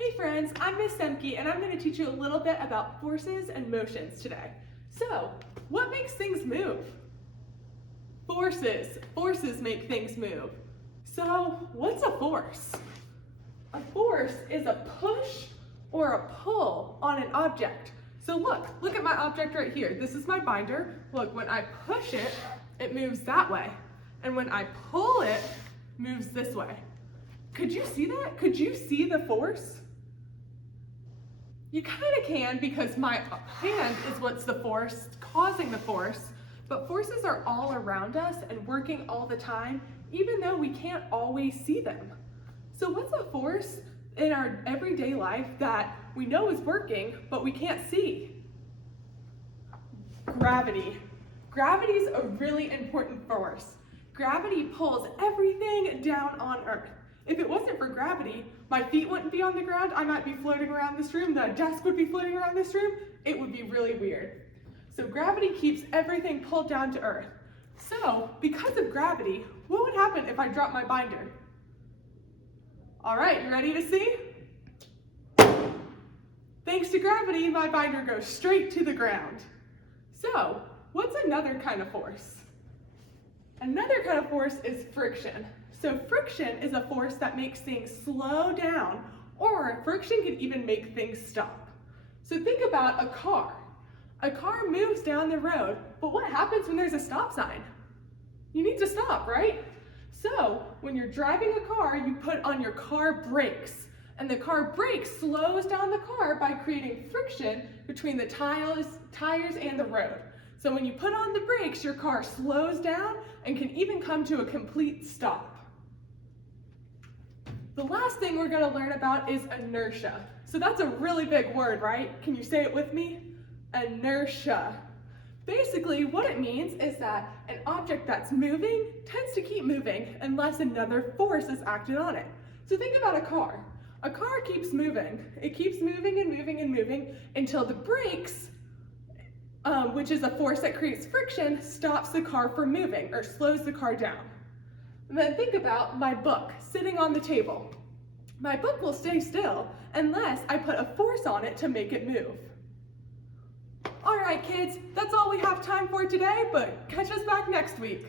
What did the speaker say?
Hey friends, I'm Miss Semke and I'm going to teach you a little bit about forces and motions today. So, what makes things move? Forces. Forces make things move. So, what's a force? A force is a push or a pull on an object. So look at my object right here. This is my binder. Look, when I push it, it moves that way. And when I pull it, it moves this way. Could you see that? Could you see the force? You kind of can because my hand is what's the force, causing the force, but forces are all around us and working all the time, even though we can't always see them. So what's a force in our everyday life that we know is working, but we can't see? Gravity. Gravity is a really important force. Gravity pulls everything down on Earth. If it wasn't for gravity, my feet wouldn't be on the ground, I might be floating around this room, the desk would be floating around this room, it would be really weird. So gravity keeps everything pulled down to Earth. So, because of gravity, what would happen if I dropped my binder? All right, you ready to see? Thanks to gravity, my binder goes straight to the ground. So, what's another kind of force? Another kind of force is friction. So friction is a force that makes things slow down, or friction can even make things stop. So think about a car. A car moves down the road, but what happens when there's a stop sign? You need to stop, right? So when you're driving a car, you put on your car brakes, and the car brakes slows down the car by creating friction between the tires and the road. So when you put on the brakes, your car slows down and can even come to a complete stop. The last thing we're going to learn about is inertia. So that's a really big word, right? Can you say it with me? Inertia. Basically, what it means is that an object that's moving tends to keep moving unless another force is acted on it. So think about a car. A car keeps moving. It keeps moving and moving and moving until the brakes, which is a force that creates friction, stops the car from moving or slows the car down. And then think about my book sitting on the table. My book will stay still unless I put a force on it to make it move. All right, kids, that's all we have time for today, but catch us back next week.